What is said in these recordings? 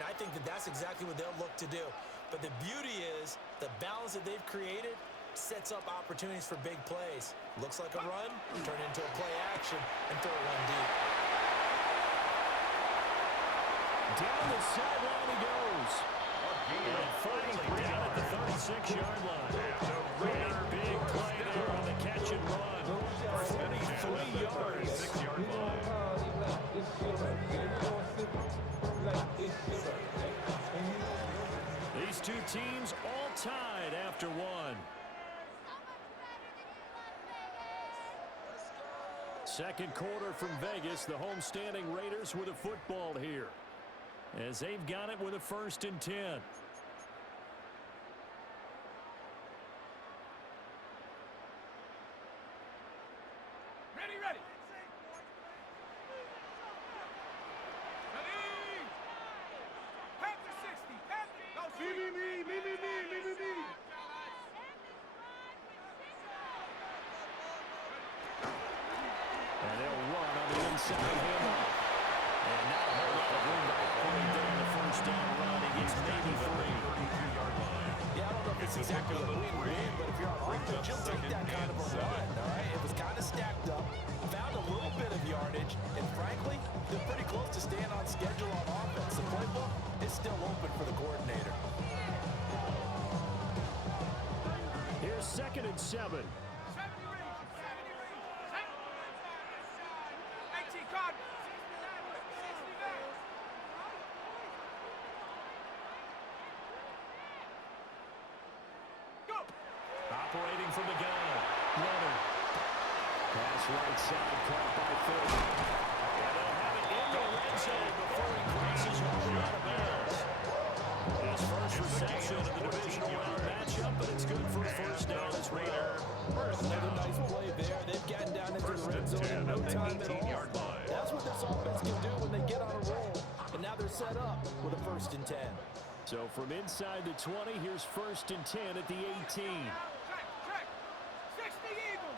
and I think that that's exactly what they'll look to do. But the beauty is the balance that they've created sets up opportunities for big plays. Looks like a run, turn into a play action, and throw one deep. Down the sideline he goes. And finally down at the 36-yard line. And big play there on the catch and run. 43 yards. 6-yard line. These two teams all tied after one. Second quarter from Vegas. The homestanding Raiders with a football here, as they've got it with a 1st and 10. Ready. Panther 60. Panther. Me. And they'll run on the inside handoff. And not a whole lot of room to operate there on the 1st down run. He gets maybe 3. 32-yard line. Yeah, I don't know if it's exactly a win-win, but if you're on offense, you'll take that kind of a run, all right? It was kind of stacked up, found a little bit of yardage, and frankly, they're pretty close to staying on schedule on offense. The playbook is still open for the coordinator. Here's 2nd and 7. 18 card. Operating from the gun. Leonard. Pass right side, caught by Phil. And they'll have it in the red zone before he crosses over out of bounds. His first reception of the divisional round matchup, but it's good for a 1st down as Raider. Another nice play there. They've gotten down into the red zone in no time at all. That's what this offense can do when they get on a roll. And now they're set up with a 1st and 10. So from inside the 20, here's 1st and 10 at the 18. Check. 60 Eagle.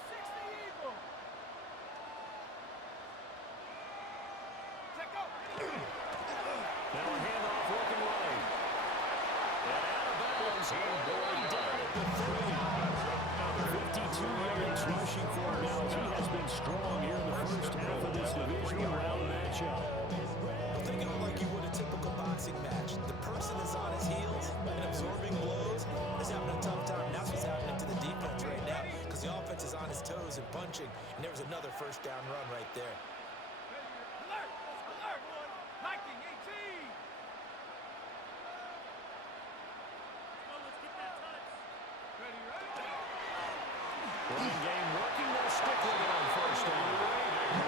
Check go. Now a handoff working right. And out of bounds, already down at the 30. 52 yards rushing for him now. He has been strong here in the 1st half of this divisional round matchup. Think of it like you would a typical boxing match. The person is on his heels and absorbing blows is having a tough time. And that's what's happening to the defense right now, because the offense is on his toes and punching. And there was another 1st down run right there. Alert. Hiking 18. Ready. Running game working. They'll stick with it on 1st down.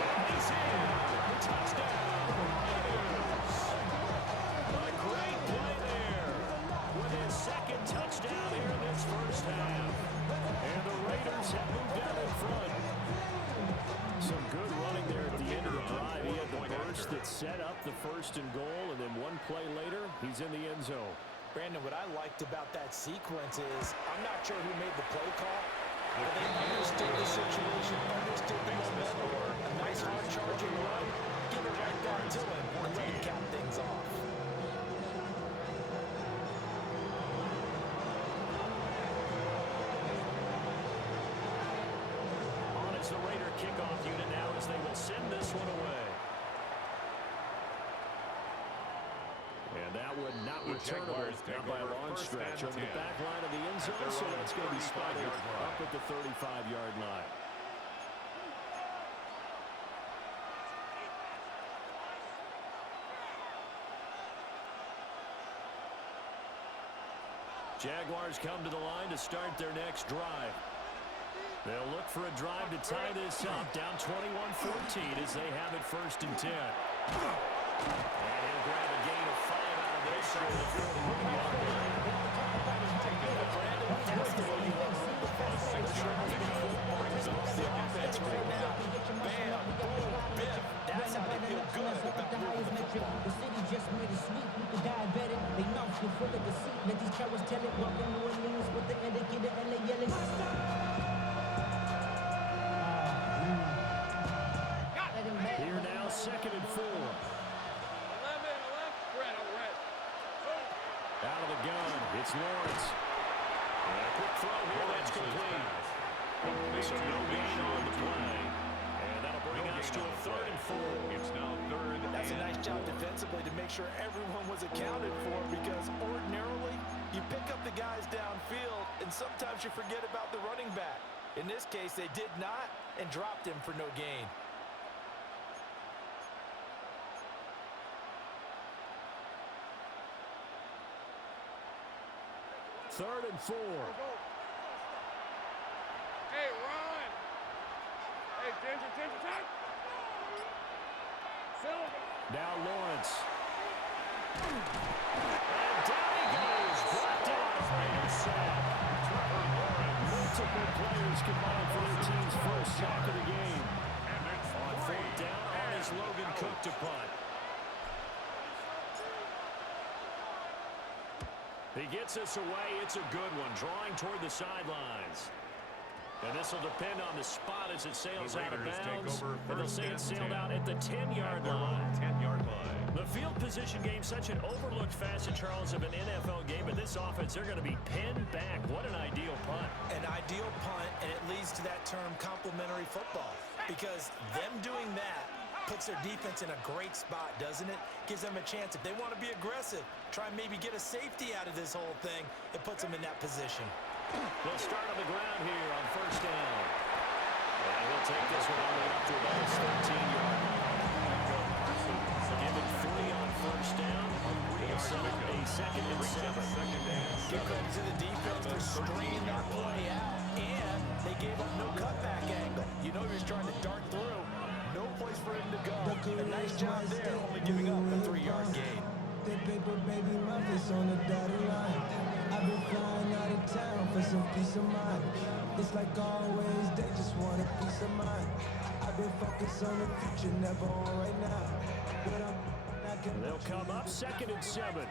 And he's in. Touchdown. A great play there with his 2nd touchdown here in this 1st half. And the Raiders have moved out in front. Some good running there at the end of the drive. He had the burst that set up the 1st and goal, and then one play later, he's in the end zone. Brandon, what I liked about that sequence is I'm not sure who made the play call, but they understood the situation, understood the momentum. A nice hard charging run, get it right back to him, and let him cap things off. On is the Raider kickoff unit now as they will send this one away. And that would not returnable, not by a long stretch, over the back line of the end zone, so that's going to be spotted up at the 35-yard line. Jaguars come to the line to start their next drive. They'll look for a drive to tie this up, down 21-14 as they have it 1st and 10. And he'll grab a gain of 5 out of this on the 41-yard line. That's the way you want to run the ball. The offense right now. Bam, boom, biff. That's how they feel good about moving the football. The city just made it sweet. People diabetic. They mouths were full of deceit. Let these cowards tell it. Walking New Orleans with the indicator and they yelling. Here now, 2nd and 4. 11, Fred, red. It's Lawrence. And a quick throw here, that's complete. So no gain on the play. And that'll bring us to a 3rd and 4. It's now 3rd. That's a nice job defensively to make sure everyone was accounted for, because ordinarily you pick up the guys downfield and sometimes you forget about the running back. In this case, they did not and dropped him for no gain. Third and 4. Hey, run. Hey, attention. Silver. Now Lawrence. And down he goes. Brought down by a sack. Multiple players combined for their team's first sack of the game. On 4th down, on is Logan Cook to punt. He gets us away. It's a good one, drawing toward the sidelines. And this will depend on the spot as it sails out of bounds. And they'll say it sailed out at the 10-yard line. 10-yard line. The field position game, such an overlooked facet, Charles, of an NFL game. But this offense, they're going to be pinned back. What an ideal punt. An ideal punt, and it leads to that term complementary football, because them doing that puts their defense in a great spot, doesn't it? Gives them a chance. If they want to be aggressive, try and maybe get a safety out of this whole thing, it puts them in that position. They'll start on the ground here on 1st down. And he'll take this one all the way up to about his 13-yard line. Give it 3 on 1st down. He'll set up a 2nd and 7. Give credit to the defense for stringing that play out, and they gave up no cutback angle. You know he was trying to dart through. No place for him to go. A nice job there, only giving up a 3-yard gain. That paper, baby, my face on the dotted line. I've been flying out of town for some peace of mind. It's like always, they just want a peace of mind. I've been focused on the future, never on right now. But I can. They'll come up 2nd and 7.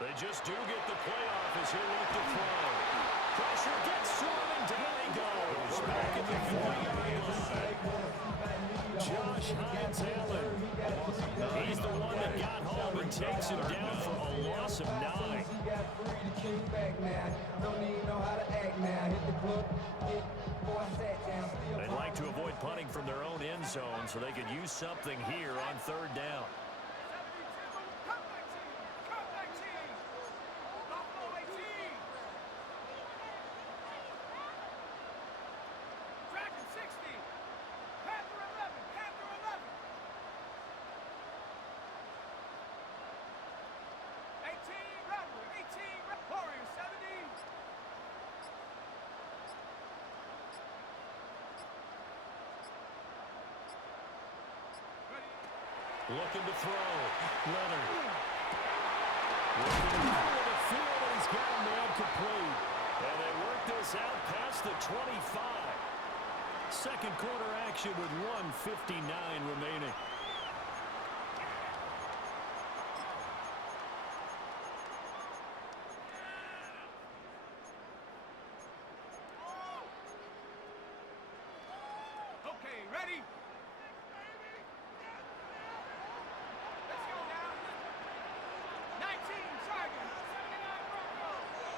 They just do get the playoff as he'll look to throw. Pressure gets to him, and down he goes. Back at the 40-yard line. Josh Hines-Allen. He's the one that got home and takes him down for a loss of 9. They'd like to avoid punting from their own end zone so they could use something here on 3rd down. Looking to throw. Leonard. Looking to throw the field, and he's got him nailed complete. And they work this out past the 25. Second quarter action with 1:59 remaining. Okay, ready? Let's go now. 19 Tigers, 79 Broncos.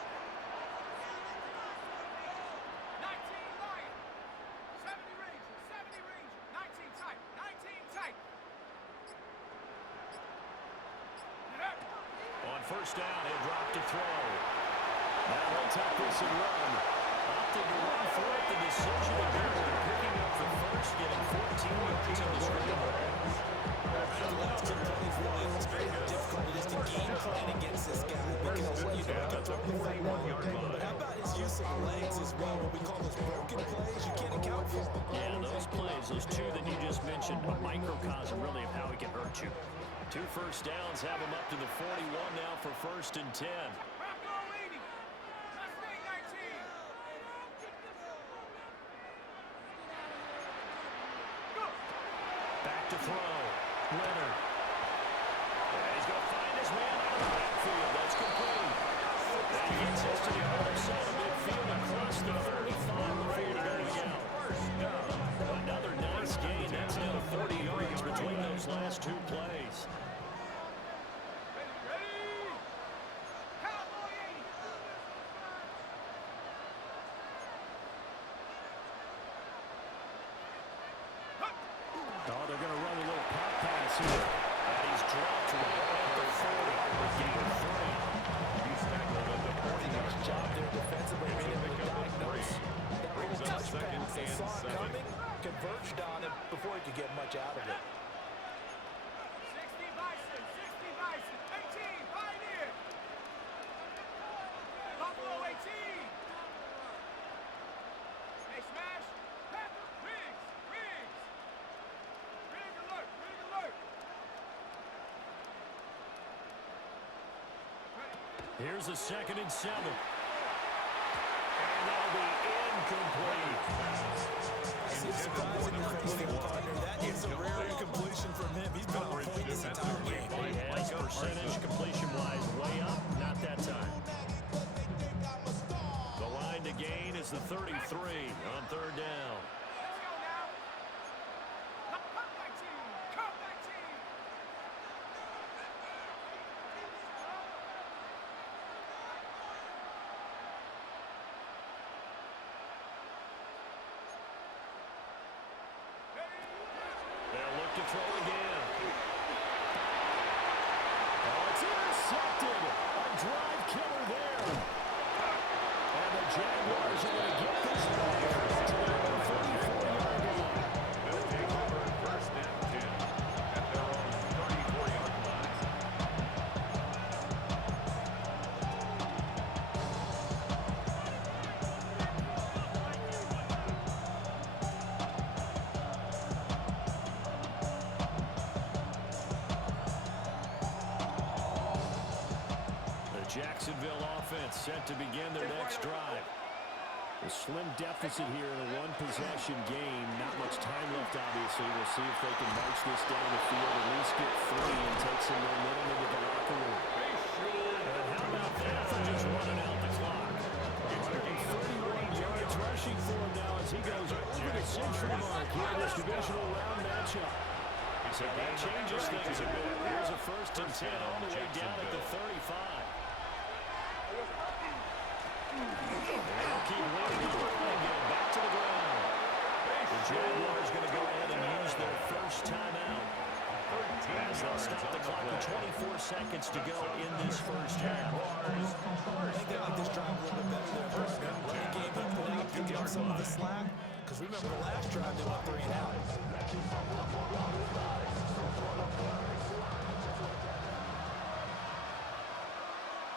19 Lions, 70 Rangers, 19 tight, 19 tight. On 1st down, he'll drop to throw. Now he'll take this and run. Opted to run for it. The decision to go. Picking up the first, getting 14 yards on the scramble. The last 2 plays really illustrate how difficult it is to game plan against this guy, because you know that's a 41-yard line. But how about his use of legs as well? What we call those broken plays you can't account for. Yeah, those plays, those 2 that you just mentioned, a microcosm really of how he can hurt you. 2 first downs have him up to the 41 now for 1st and 10. Bronco 80, Mustang 19. Go. Back to throw. Leonard. And he's going to find his man out of the backfield. That's complete. And he gets us to the other side of midfield across the 35 Raiders. points here. And he's dropped right at the 40. Gain of 3. He's tackled at the 40-yard Job line. there defensively, being able to diagnose that Brings little up touch second pass. They and saw it 7. coming, converged on him before he could get much out of it. 60 Bison, 60 Bison, 18, Pioneer. Buffalo 18. Hey, smash. Panther, Riggs, Riggs. Rig alert, Rig alert. Here's a 2nd and 7. And that'll be incomplete. It's surprising partner. That is a rare incompletion from him. He's been on point this entire game. He has percentage completion-wise way up. Not that time. The line to gain is the 33 on 3rd down. Let's go now. Come back team, come back team. They'll look to throw again. Oh, it's intercepted. A drive killer there. And the Jaguars are going to get this back to their own 44-yard line. They'll take over 1st and 10 at their own 34-yard line. The Jacksonville offense set to begin their next drive. A slim deficit here in a one-possession game. Not much time left, obviously. We'll see if they can march this down the field, at least get 3 and take some momentum into the locker room. And how about that for just running out the clock? 31 yards rushing for him now as he goes over the century mark here in this divisional round matchup. So that changes things a bit. Here's a 1st and 10 all the way down at the 35. They'll keep waiting on the line, get it back to the ground. The Jaguars going to go ahead and use their first timeout. As they'll stop the clock with 24 seconds to go in this first half. I think they like this drive a little bit better there. First down, running game up and out, picking up some of the slack. Because remember the last drive, they went 3 and out.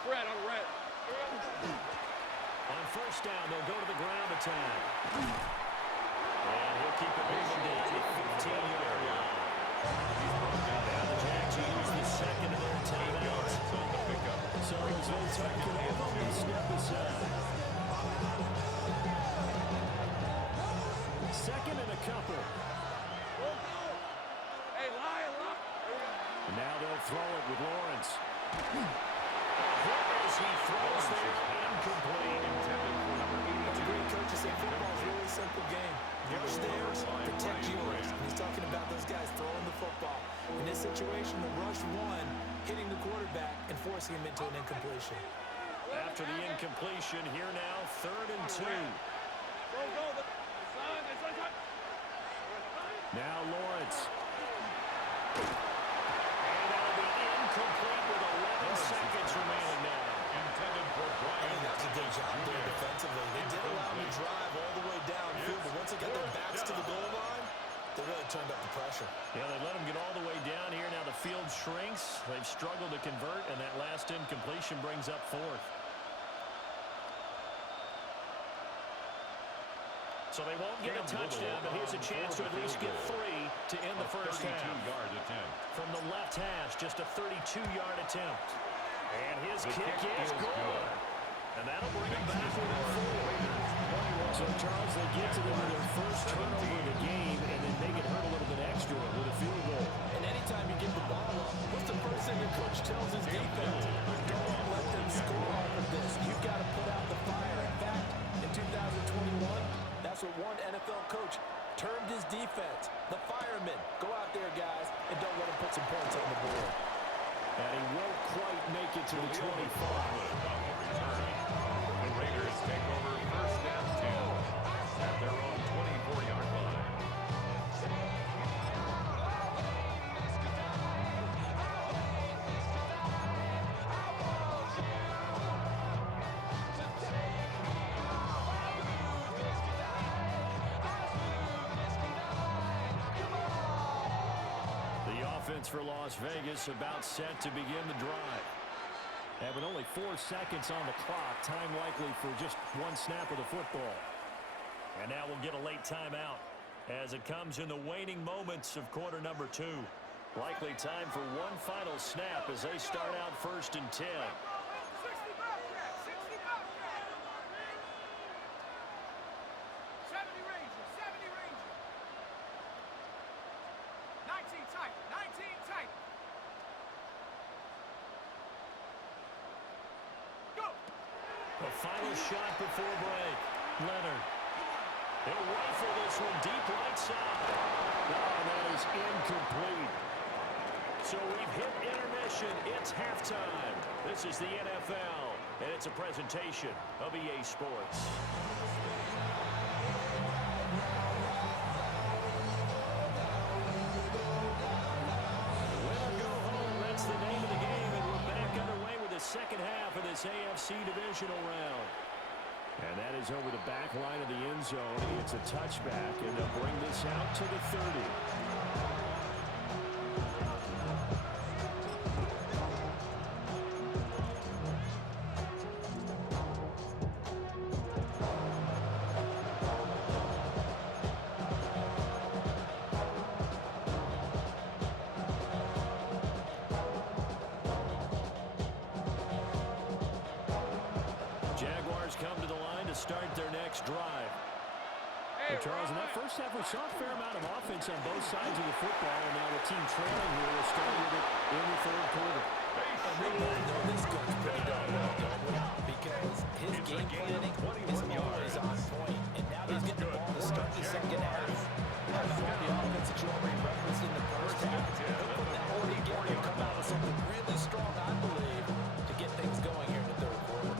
Red on red. On 1st down, they'll go to the ground attack. And he'll keep it moving down to the 15-yard line. Now the Jags will use the 2nd of their timeouts. So as they take it over, we step aside. 2nd and a couple. Hey, Lion, lock. And now they'll throw it with Lawrence. As he throws there, incomplete. That's a great coach to say football is a really simple game. Rush theirs, protect yours. And he's talking about those guys throwing the football. In this situation, the rush one, hitting the quarterback and forcing him into an incompletion. After the incompletion, here now, 3rd and 2. Go, go. It's on. Now Lawrence. And that'll be incomplete with 11 seconds remaining now. Intended for I Brian. think that's a good job there defensively. They did allow him to drive all the way downfield, but once they got their backs to the goal line, they really turned up the pressure. Yeah, they let him get all the way down here. Now the field shrinks. They've struggled to convert, and that last incompletion brings up 4th. So they won't get a touchdown, but here's a chance to at least get 3 to end the first half. 32-yard attempt. From the left hash, just a 32-yard attempt. And his kick is good. And that'll bring him back within 4. So, Charles, they get to them with their first turnover of the game, and then make it hurt a little bit extra with a field goal. And anytime you give the ball up, what's the first thing the coach tells his defense? Don't let them score off of this. You've got to put out the fire. In fact, in 2021, that's what one NFL coach termed his defense. The firemen. Go out there, guys, and don't let them put some points on the board. And he won't quite make it to the 25. The Raiders take over 1st and 10 at their own 24-yard line. offense for Las Vegas about set to begin the drive. And with only 4 seconds on the clock, time likely for just one snap of the football. And now we'll get a late timeout as it comes in the waning moments of quarter number 2. Likely time for one final snap as they start out 1st and 10. 60 Bobcat, 60 Bobcat. 70 Ranger, 70 Ranger. 19 tight, 19 tight. Go. The final shot before break. Leonard. He'll rifle this one deep right side. Oh, that is incomplete. So we've hit intermission. It's halftime. This is the NFL, and it's a presentation of EA Sports. Winner go home. That's the name of the game, and we're back underway with the second half of this AFC divisional round. And that is over the back line of the end zone. It's a touchback, and they'll bring this out to the 30. Jaguars come to the line to start their next drive. Hey, Charles, in that first half, we saw a fair amount of offense on both sides of the football, and now the team trailing here will start with it in the third quarter. And we all know this coach pretty darn well, don't we? Because his game planning is always on point. And now he's getting the ball to start the second half. How about all the offense that you already referenced in the first half? He'll put that all together and come out with something really strong, I believe, to get things going here in the third quarter.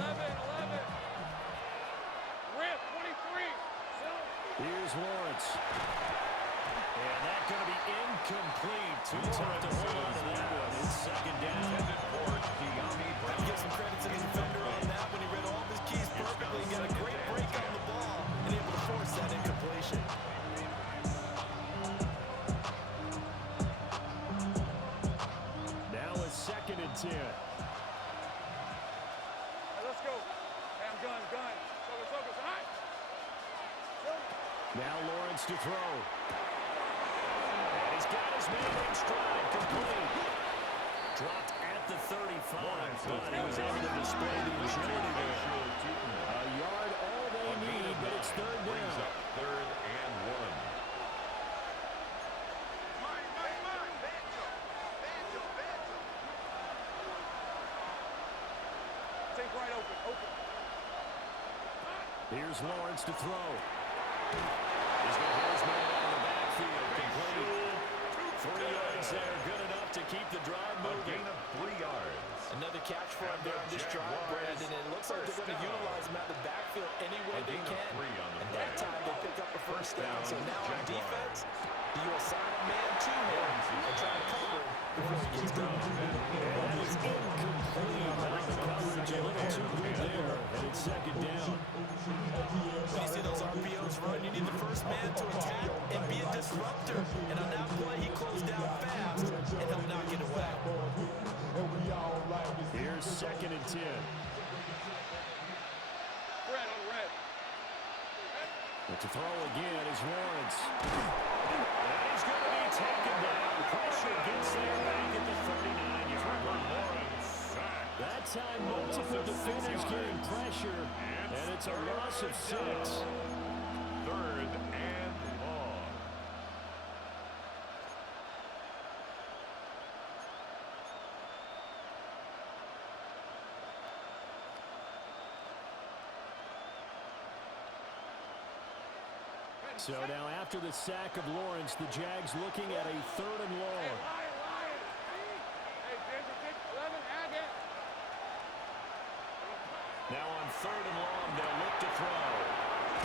11. Rip, 23. Here's Lawrence. And that's going to be incomplete. Too tough to hold on to that one. It's second down. I'd give some credit to the defender on that when he read all of his keys perfectly. Got a great break on the ball and able to force that incompletion. Now a 2nd and 10. Hey, let's go. Hey, I'm gun. Focus, all right? Now Lawrence to throw. And he's got his man in stride, complete. Dropped at the 35, but he was able to display the agility there. A yard all they need, but it's third down. Third and 1. Take right open. Here's Lawrence to throw. He's going to hit his man out of the backfield, complete. 3 yards there, good enough to keep the drive A moving. gain of 3 yards. Another catch for him there on this drive, Brandon. And it looks like they're going to utilize him out of the backfield any way they can. And that time they pick up a first down. So now on defense, you assign a man to him and try to cover him before he gets going. That is incomplete. The coverage a little too good there, and it's second down. When you see those RPOs run, you need the first man to attack and be a disruptor. And on that play, he closed down fast and he'll knock it away. Here's 2nd and 10. Red on red. But to throw again is Lawrence. And he's going to be taken down. Pressure gets there back at the 39-yard line. That time, multiple defenders getting pressure, and it's a loss of 6. Third and long. So now after the sack of Lawrence, the Jags looking at a 3rd and long. Lion. Hey, Denver, kick 11, add it. Now on 3rd and long, they'll look to throw.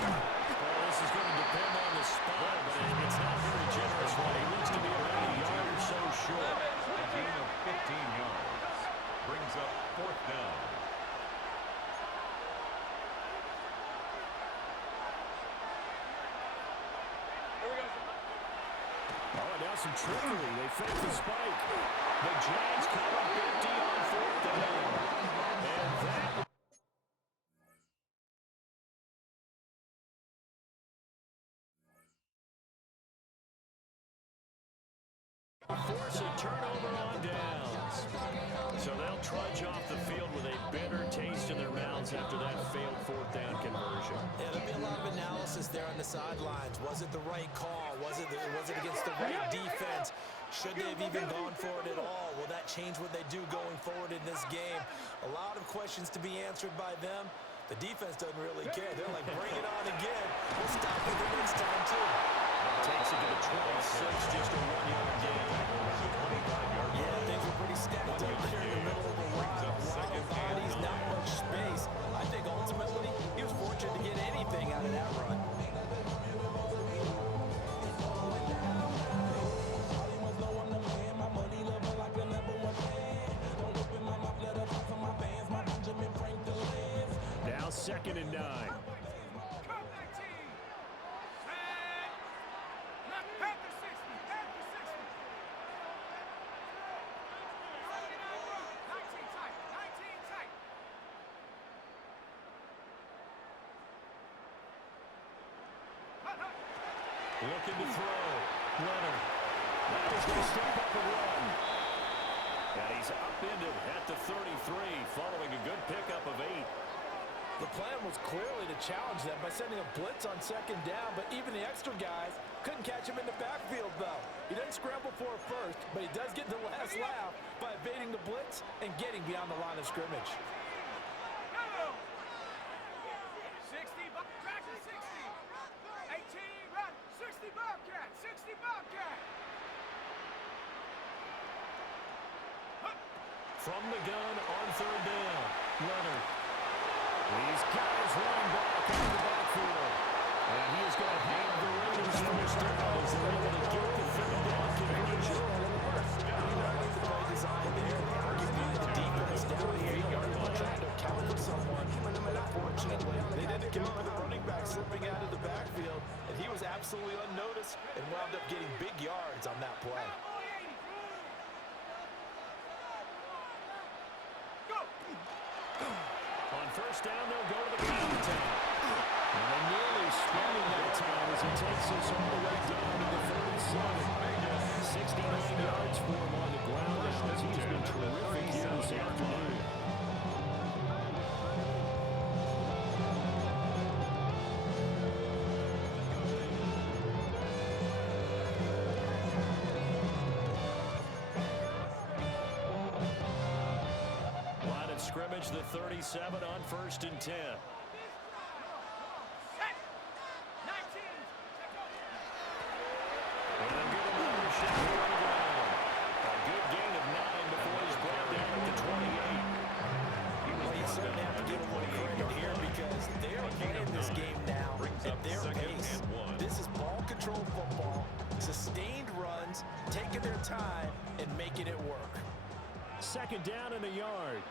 Well, this is going to depend on the spot, but it's not very generous one. He looks to be around a yard or so short. A gain of 15 yards. Brings up 4th down. Here we go. some trickery. They fake the spike. The Giants come up empty on fourth down. And that... force a turnover on downs. So they'll trudge off the field with a bitter taste in their mouths after that failed fourth down conversion. Yeah, there'll be a lot of analysis there on the sidelines. Was it the right call? Was it against the right defense? Should they have even gone for it at all? Will that change what they do going forward in this game? A lot of questions to be answered by them. The defense doesn't really care. They're like, bring it on again. We'll stop you the next time, too. Takes it to the 26, just a 1-yard gain. Yeah, things were pretty stacked up there in the middle of the line. A lot of bodies, not much space. I think ultimately he was fortunate to get anything out of that run. Now 2nd and 9. Looking to throw. Leonard. Now he's going to step up and run. And he's upended at the 33, following a good pickup of 8. The plan was clearly to challenge them by sending a blitz on 2nd down, but even the extra guys couldn't catch him in the backfield, though. He doesn't scramble for it first, but he does get the last laugh by evading the blitz and getting beyond the line of scrimmage. 60 Bobcat, 60 Bobcat. From the gun on 3rd down, Leonard. He's got his running back in the backfield. And he is going to have the Raiders first down as they're able to get the 3rd down conversion. The play design there. They occupied the defense down the field. Trying to account for someone. But unfortunately, they didn't account for the running back slipping out of the backfield. And he was absolutely unnoticed and wound up getting big yards on that play. On 1st down, they'll go to the pound town. And they're nearly spending that time as he takes us all the way down to the 37. 69 yards for him on the ground as he's been terrific here this afternoon. Scrimmage the 37 on 1st and 10. And they'll get another shot on the ground. A good gain of 9 before he's brought down at the 28. Well, you certainly have to give him a little credit here because they are playing this game now at their pace. This is ball control football, sustained runs, taking their time and making it work. 2nd down and a yard.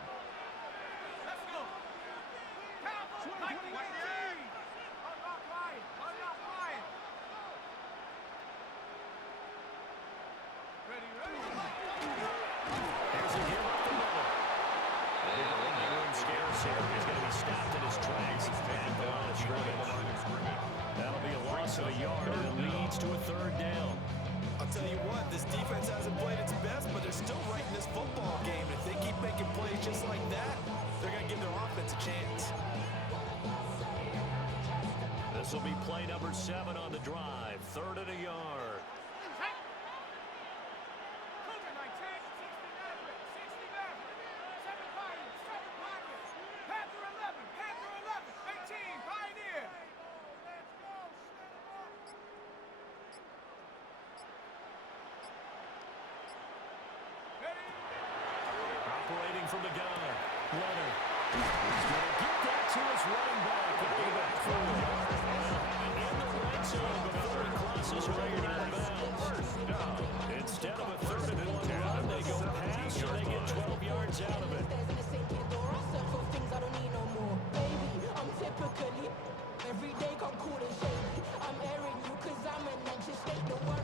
That'll be a loss of a yard, and it leads to a 3rd down. I'll tell you what, this defense hasn't played its best, but they're still right in this football game. If they keep making plays just like that, they're going to give their offense a chance. This will be play number 7 on the drive. 3rd and a yard. Operating from the gun, Leonard. He's going to get that to his running back and get back forward. In the red zone before he crosses right out of bounds. Instead of a 3rd and 1 run, they go pass and they get 12 yards out of it.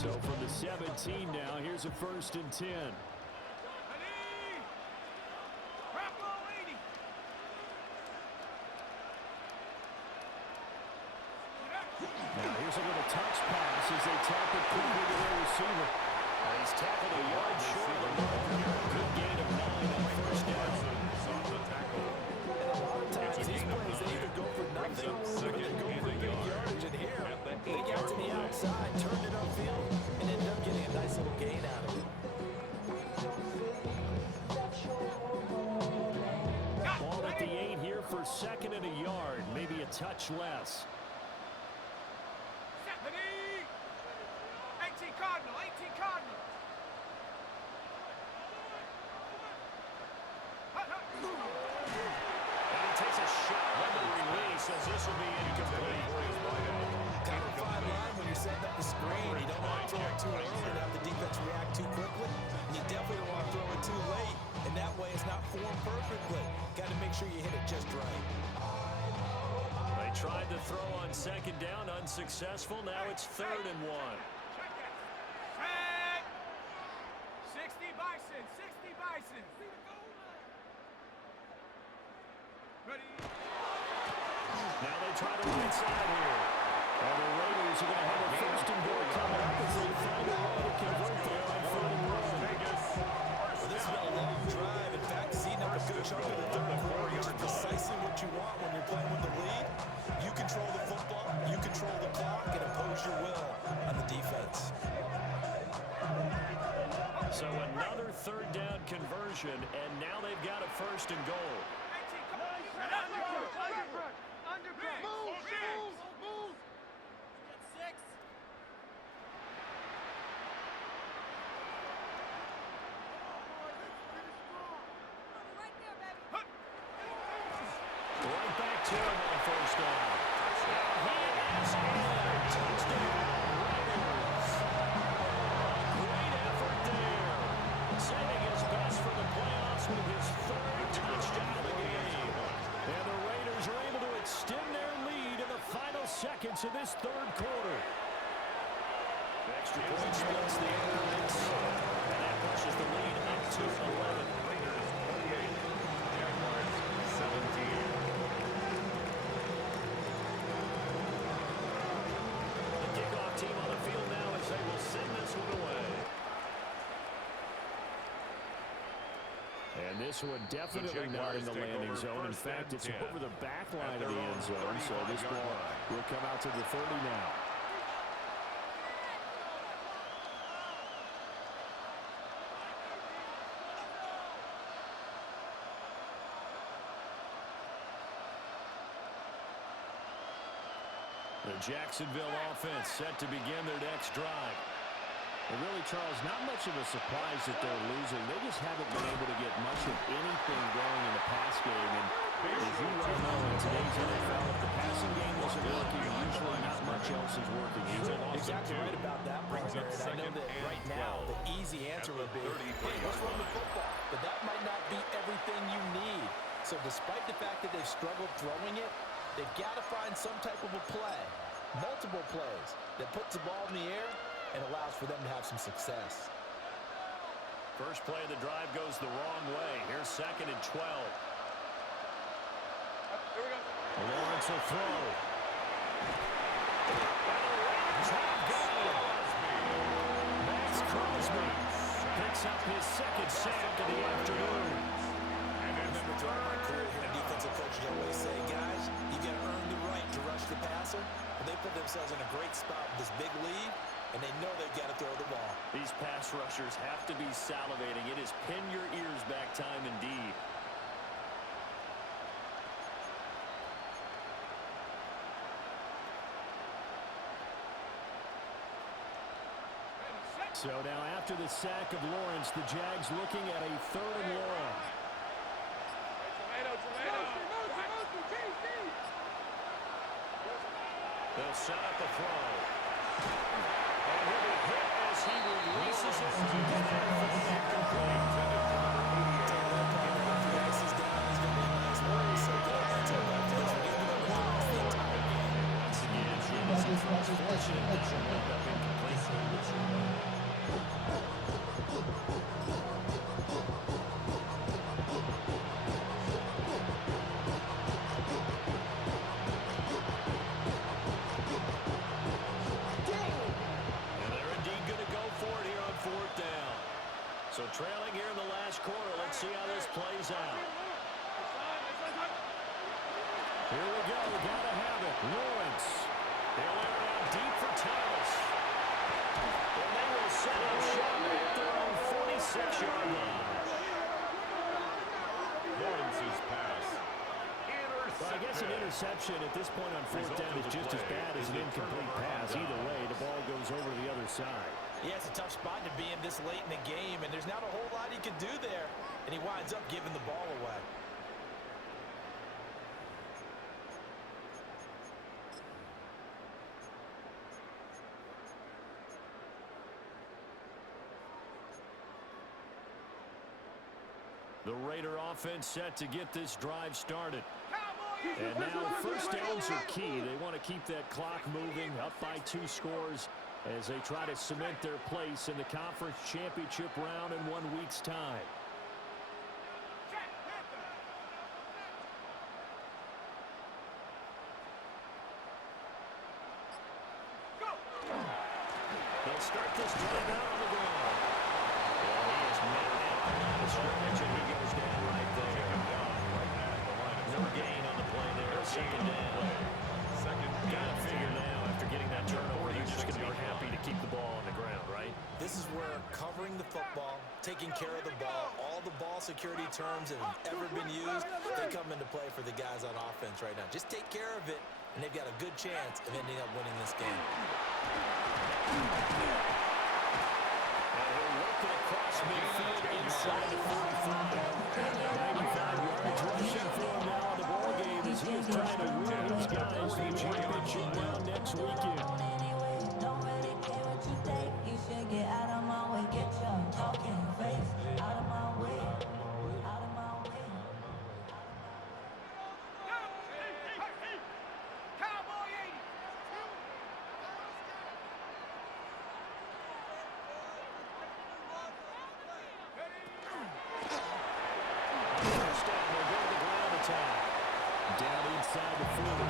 So from the 17, 17 now. Here's a 1st and 10. Ready? Bravo 80. Now here's a little touch pass as they tap it quickly to their receiver. He's tackled a yard short of the mark here. Good gain of 9 on 1st down. On the tackle. And a lot of times these plays, they either go for nothing or they go for big yardage. And here, they got to the outside, turned it upfield, and ended up getting a nice little gain out of it. Ball at the 8 here for 2nd and a yard. Maybe a touch less. Ready? 18 Cardinal, 18 Cardinal. And he takes a shot on the release as this will be incomplete. Kind of a fine line when you're setting up the screen. You don't want to throw it too early and have the defense react too quickly. And you definitely don't want to throw it too late. And that way it's not formed perfectly. Got to make sure you hit it just right. They tried to throw on 2nd down, unsuccessful. Now it's 3rd and 1. Check it. Set. 60 Bison, 60 Bison. Ready? Now they try the right side here. And the Raiders are going to have a 1st and goal coming up as they find a way to convert there on 3rd and 1. Well, this has been a long drive. In fact, it's eating up a good chunk of the third quarter, which is precisely what you want when you're playing with the lead. You control the football, you control the clock, and impose your will on the defense. So another 3rd down conversion, and now they've got a 1st and goal. 18 Undercut. Undercut. Move, move, move. Get 6. Right back to him on 1st down. He is in. Touchdown, Raiders. Great effort there. Saving his best for the playoffs with his 3rd touchdown of the game. And the Raiders are able to extend their lead in the final seconds of this 3rd quarter. The extra point splits the Raiders, and that pushes the lead up to 11. Raiders 28, Jaguars 17. The kickoff team on the field now as they will send this one away. And this one definitely not in the landing zone. In fact, it's over the back line of the end zone. So this ball will come out to the 30 now. The Jacksonville offense set to begin their next drive. And really, Charles, not much of a surprise that they're losing. They just haven't been able to get much of anything going in the pass game. And as you well know, in today's NFL, if the passing game isn't working, usually not much else is working. Exactly right about that, Brings up Jared. I know that right now the easy answer would be, hey, let's run the football. But that might not be everything you need. So despite the fact that they've struggled throwing it, they've got to find some type of a play, multiple plays, that puts the ball in the air and allows for them to have some success. First play of the drive goes the wrong way. Here's 2nd and 12. Lawrence will throw. And the Raiders have got it. Max Crosby picks up his 2nd sack of the afternoon. I remember throughout my career here, defensive coaches always say, guys, you got to earn the right to rush the passer. And they put themselves in a great spot with this big lead, and they know they've got to throw the ball. These pass rushers have to be salivating. It is pin your ears back time indeed. So now after the sack of Lawrence, the Jags looking at a 3rd and long. They'll set up a throw. And he'll be hit as he releases it. Fortunate that it ended up incomplete. Here we go. Gotta have it. Lawrence. They'll air it out deep for Thomas. And they will set up shot at their own 46-yard line. Lawrence's pass. Well, I guess an interception at this point on fourth down is just as bad as an incomplete pass. Either way, the ball goes over to the other side. Yeah, it's a tough spot to be in this late in the game, and there's not a whole lot he can do there. And he winds up giving the ball away. The Raider offense set to get this drive started. And now first downs are key. They want to keep that clock moving, up by 2 scores as they try to cement their place in the conference championship round in 1 week's time. They'll start this drive out on the ground. And he is met at the line of scrimmage, and he goes down right there. No gain on the play there. Second down. Gotta figure now, after getting that turnover, he's just going to be happy to keep the ball on the ground, right? This is where covering the football, taking care of the ball, all the ball security terms that have ever been used, they come into play for the guys on offense right now. Just take care of it, and they've got a good chance of ending up winning this game. And he'll work it across midfield inside the 45. 95 yards rushing for him now in the ballgame as he is trying to win his guys to the championship round next weekend. Don't really care what you think. You should get out of my way. Get your talking face out of my way. Out of my way. Cowboy 80. First down, they'll go to the ground attack. Down inside the 40.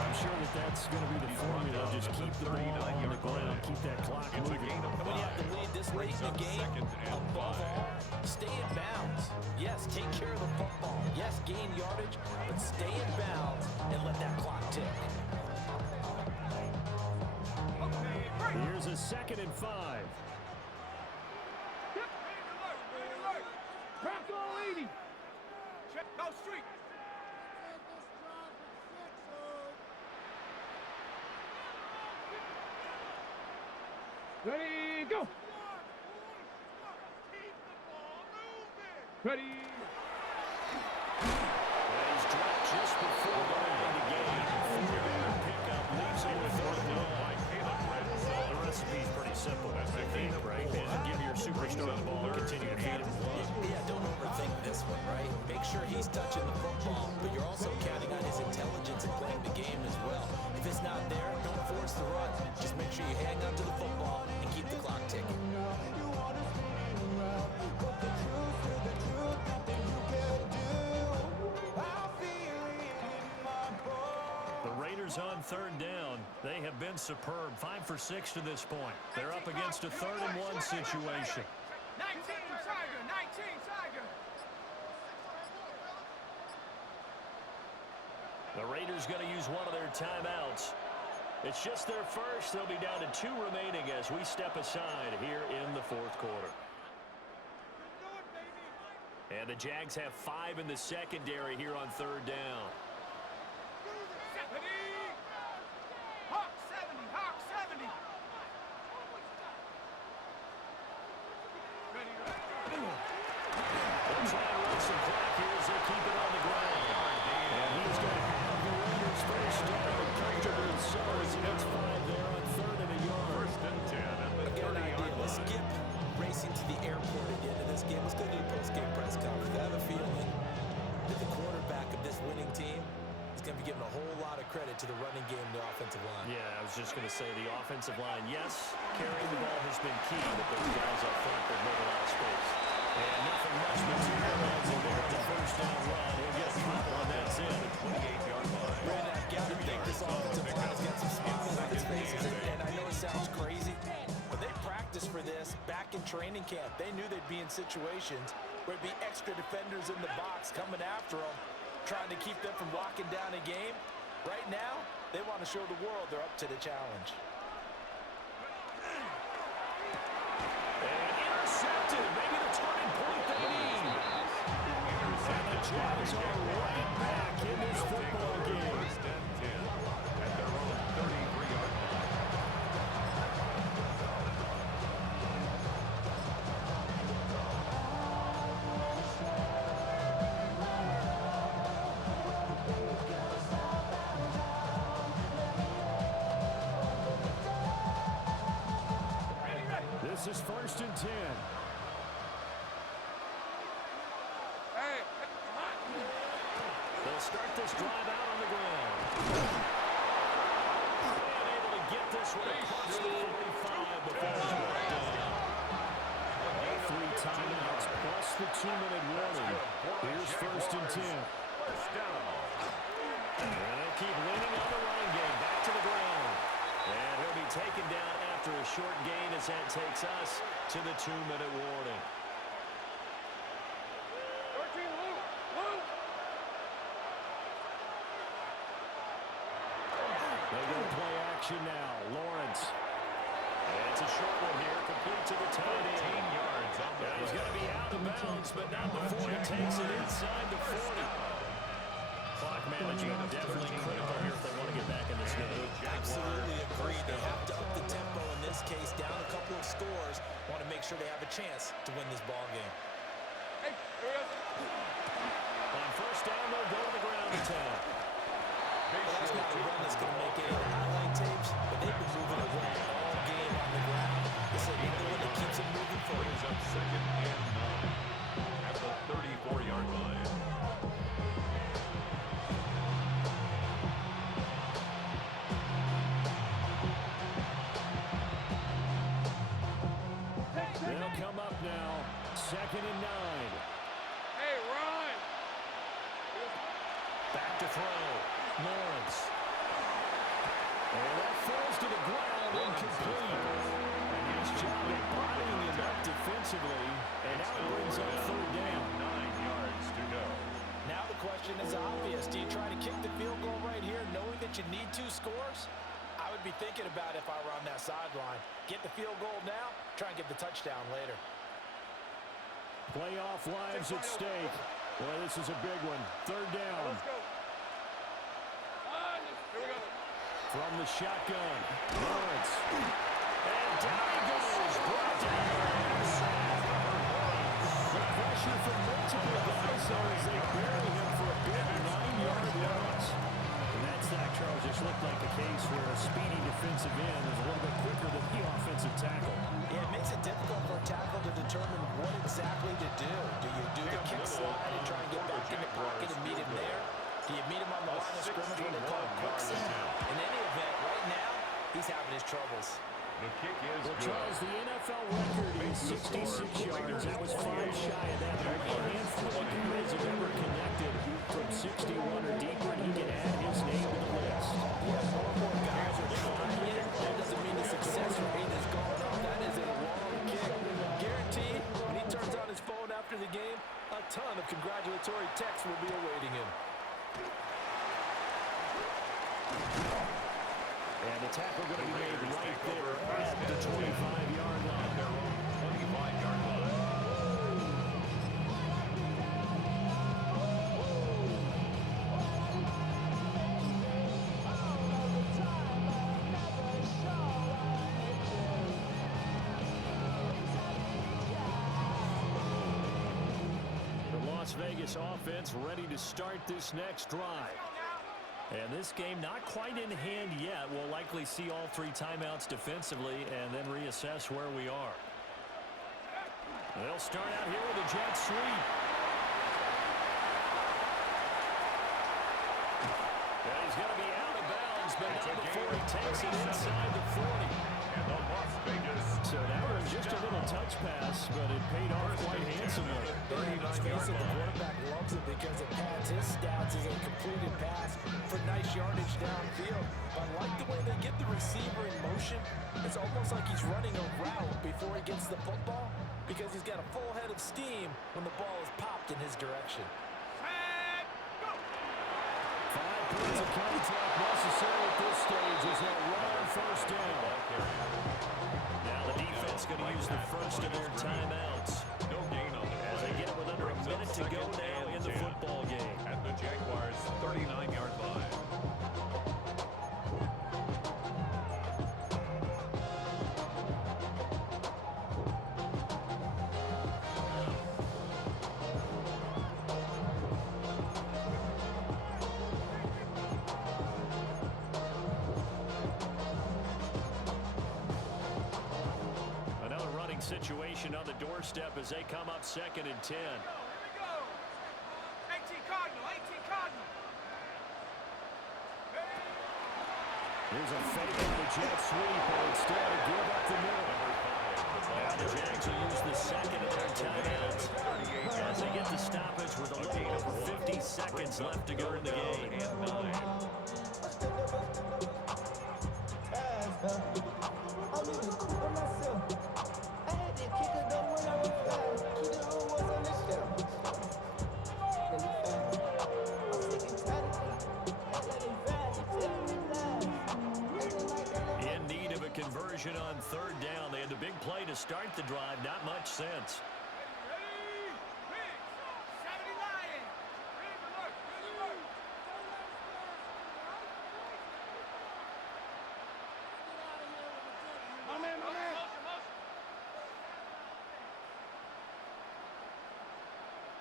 I'm sure that's going to be the formula. Just keep the ball on the ground. Keep that clock moving. And when you have the lead this late in the game, above all, stay in bounds. Yes, take care of the football. Yes, gain yardage, but stay in bounds and let that clock tick. Here's a 2nd and 5. Crack all 80. Check out street. Ready, go. Ready. He's dropped just before the end of the game. 4-yard pickup leaves him with 4th down. The recipe's pretty simple. I think, right? Give your superstar the ball and continue to feed him. Yeah, don't overthink this one, right? Make sure he's touching the football, but you're also counting on his intelligence in playing the game as well. If it's not there, don't force the run. Just make sure you hang on to the football and keep the clock ticking. The Raiders on 3rd down. They have been superb. 5 for 6 to this point. They're up against a 3rd and 1 situation. 19 Tiger, 19 Tiger. The Raiders going to use one of their timeouts. It's just their first. They'll be down to 2 remaining as we step aside here in the 4th quarter. And the Jags have 5 in the secondary here on 3rd down. Hawk 70, Hawk 70. Ready, They'll try to run some clock here as they keep it on the ground. And he's going to have the Raiders first down and comfortably so as he gets 5 there on 3rd and a yard. 1st and 10 at the Again, 30-yard let's line. skip racing to the airport at the end of this game. Let's go to the post-game press conference. I have a feeling that the quarterback of this winning team is going to be given a whole lot of credit to the running game and the offensive line. Yeah, I was just going to say the offensive line, yes, carrying the ball has been key, but those guys up front, they've made a lot of space. And nothing much materialized in there on the first down run. He'll get a couple, and that's it. 28-yard line. Brandon, I've got to think this offensive line has got some smiles on its faces. And I know it sounds crazy, but they practiced for this back in training camp. They knew they'd be in situations where it'd be extra defenders in the box coming after them. trying to keep them from locking down a game. Right now, they want to show the world they're up to the challenge. And intercepted. Maybe the turning point they need. And the Jags are right back in this football game. First and 10 at their own 33-yard line. This is first and 10. Hey, come on. They'll start this drive out on the ground. And able to get this one across the 45 before it's brought down. 3 timeouts plus the 2-minute warning. Here's first and 10. First down. And they'll keep leaning on the running game. Back to the ground. And he'll be taken down after a short gain as that takes us to the 2-minute warning. 13, Luke. Luke. They go play action now. Lawrence. And it's a short one here. Complete to the tight end. 15 yards on the He's going to be out of bounds, but not before he takes it inside the 40. Clock managing definitely critical here if they want to get back in this game. Absolutely agree. They have to up the tempo in this case, down a couple of scores. Want to make sure they have a chance to win this ball game. Hey, here we go. On first down, they'll go to the ground attack. Well, that's not a run that's going to make any of the highlight tapes, but they've been moving it well all game on the ground. This is another one that keeps it moving forward. Brings up second and 9 at the 34-yard line. They'll come up now. Second and 9. Hey, Ron. Back to throw. Lawrence. And that falls to the ground incomplete. And his job at bodying him up defensively. And now it brings up third down. 9 yards to go. Now the question is obvious. Do you try to kick the field goal right here knowing that you need 2 scores? I would be thinking about it if I were on that sideline. Get the field goal now, try and get the touchdown later. Playoff lives at stake. Boy, this is a big one. Third down. Let's go. Here we go. From the shotgun. Lawrence. And down he goes. Brought down. The pressure from multiple guys as they bury him for a big 9-yard loss. And that sack, Charles, just looked like the case where a speedy defensive end is a little bit quicker than the offensive tackle. Yeah, it makes it difficult for a tackle to determine what exactly to do. Do you do the kick slide and try and get back in the pocket and meet him there? Do you meet him on the line of scrimmage when they call it quicksand? In any event, right now, he's having his troubles. The kick is Well, good. Charles, the NFL record is 66 yards. That was 5 shy of that. Only a handful of guys have ever connected from 61 or deeper, and he can add his name to the list. Yeah, more guys are trying it. That doesn't mean the success rate is going up. That is a long kick. Guaranteed, when he turns on his phone after the game, a ton of congratulatory texts will be awaiting him. And the tackle going to be made right there at the 25-yard line. Their own 25-yard line. The Las Vegas offense ready to start this next drive. And this game not quite in hand yet. We'll likely see all 3 timeouts defensively and then reassess where we are. They'll start out here with a jet sweep. And he's going to be out of bounds, but not before he takes it inside the 40. And the Las Vegas. So that was just a little touch pass, but it paid off quite handsomely. Let's face it, the quarterback loves it because it pads his stats as a completed pass for nice yardage downfield. But I like the way they get the receiver in motion. It's almost like he's running a route before he gets the football because he's got a full head of steam when the ball is popped in his direction. And go. as they'll run on first down. Now the defense going to use the first of their timeouts. No gain on the as they get it with under a minute to go now in the football game. At the Jaguars' 39-yard line. Situation on the doorstep as they come up 2nd and 10. Here we go. 18 Cardinal, 18 Cardinal. Here's a fake on the jet sweep, but instead to give up the middle. Now the Jags will use the second of their timeouts as they get the stoppage with a little over 50 seconds left to go in the game. In need of a conversion on 3rd down. They had the big play to start the drive. Not much sense. Ready? Riggs. 70 Lions. Riggs alert. Riggs alert. My man, my man.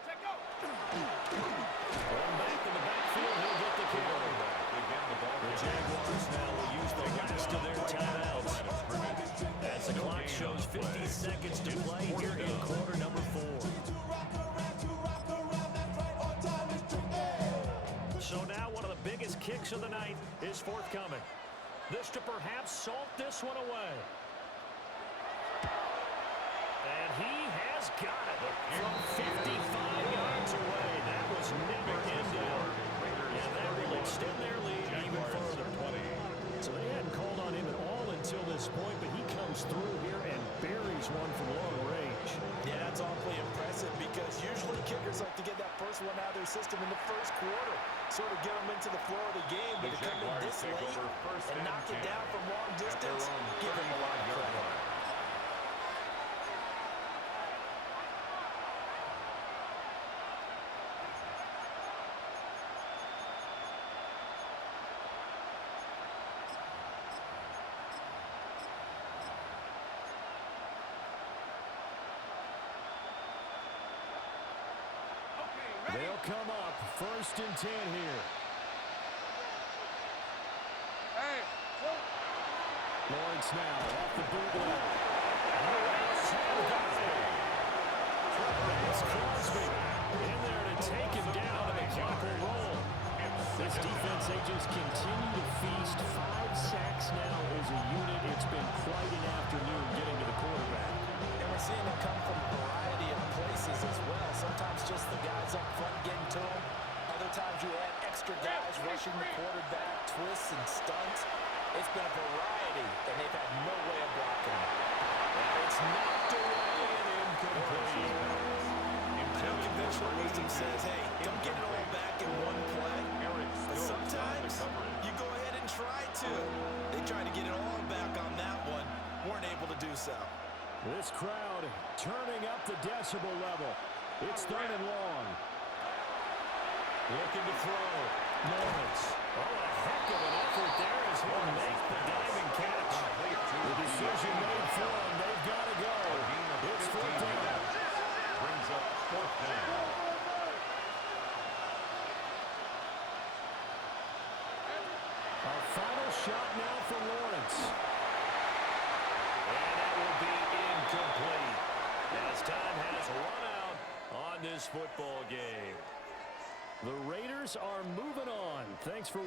Check go. Going back in the backfield, he'll get the carry. The Jaguars now will use the last of their timeouts as the clock shows 50 seconds to play here in quarter number 4. So now one of the biggest kicks of the night is forthcoming. This to perhaps salt this one away. And he has got it from 55 yards away. That was never in doubt. And that will extend their lead even further. So they hadn't called on him at all until this point, but he comes through here and buries one from long range. Yeah, that's awfully impressive because usually kickers like to get that first one out of their system in the first quarter, sort of get them into the flow of the game, but to come in this late and knock it down from long distance, give him a lot of credit. They'll come up 1st and 10 here. Hey, Lawrence now off the bootleg. It's Crosby in there to take him down, and the clock will roll. This defense, they just continue to feast. 5 sacks now as a unit. It's been quite an afternoon getting to the quarterback. And we're seeing it come from a variety of places as well. Sometimes just the guys up front getting to him. Other times you add extra guys rushing the quarterback, twists and stunts. It's been a variety, and they've had no way of blocking it. And it's knocked away and incomplete. Conventional wisdom says, hey, don't get it all back in one play. But sometimes you go ahead and try to. They tried to get it all back on that one. Weren't able to do so. This crowd turning up the decibel level. It's 3rd and long. Looking to throw. Lawrence. Oh, a heck of an effort there as he'll make the diving catch. The decision made for him. They've got to go. It's 4th down. Brings up 4th down. Our final shot now for Lawrence. And that will be incomplete as time has run out on this football game. The Raiders are moving on. Thanks for